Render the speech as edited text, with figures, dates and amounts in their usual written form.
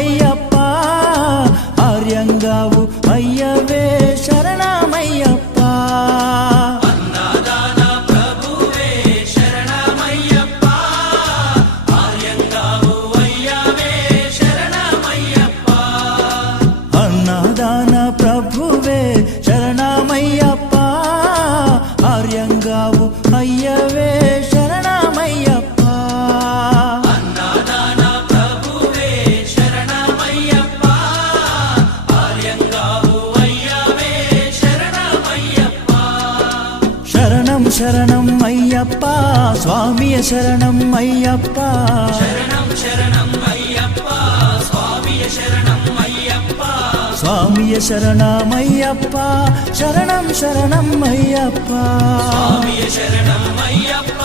అయ్యప్ప ఆర్యంగావు అయ్యవే శరణమయ్యప్ప అన్నదాన ప్రభువే శరణమయ్యప్ప ఆర్యంగావు అయ్యవే శరణమయ్యప్ప అన్నదాన ప్రభువే శరణమయ్యప్ప ఆర్యంగావు అయ్యవే శరణమయ్యప్ప అన్నదాన ప్రభువే శరణమయ్యప్ప ఆర్యంగావు అయ్యవే శరణమయ్యప్ప శరణం శరణం అయ్యప్ప స్వామియ శరణం అయ్యప్ప శరణం శరణం అయ్యప్ప స్వామియ శరణం అయ్యప్ప స్వామియ శరణమయ్యప్ప శరణం శరణం అయ్యప్ప స్వామియ శరణం అయ్యప్ప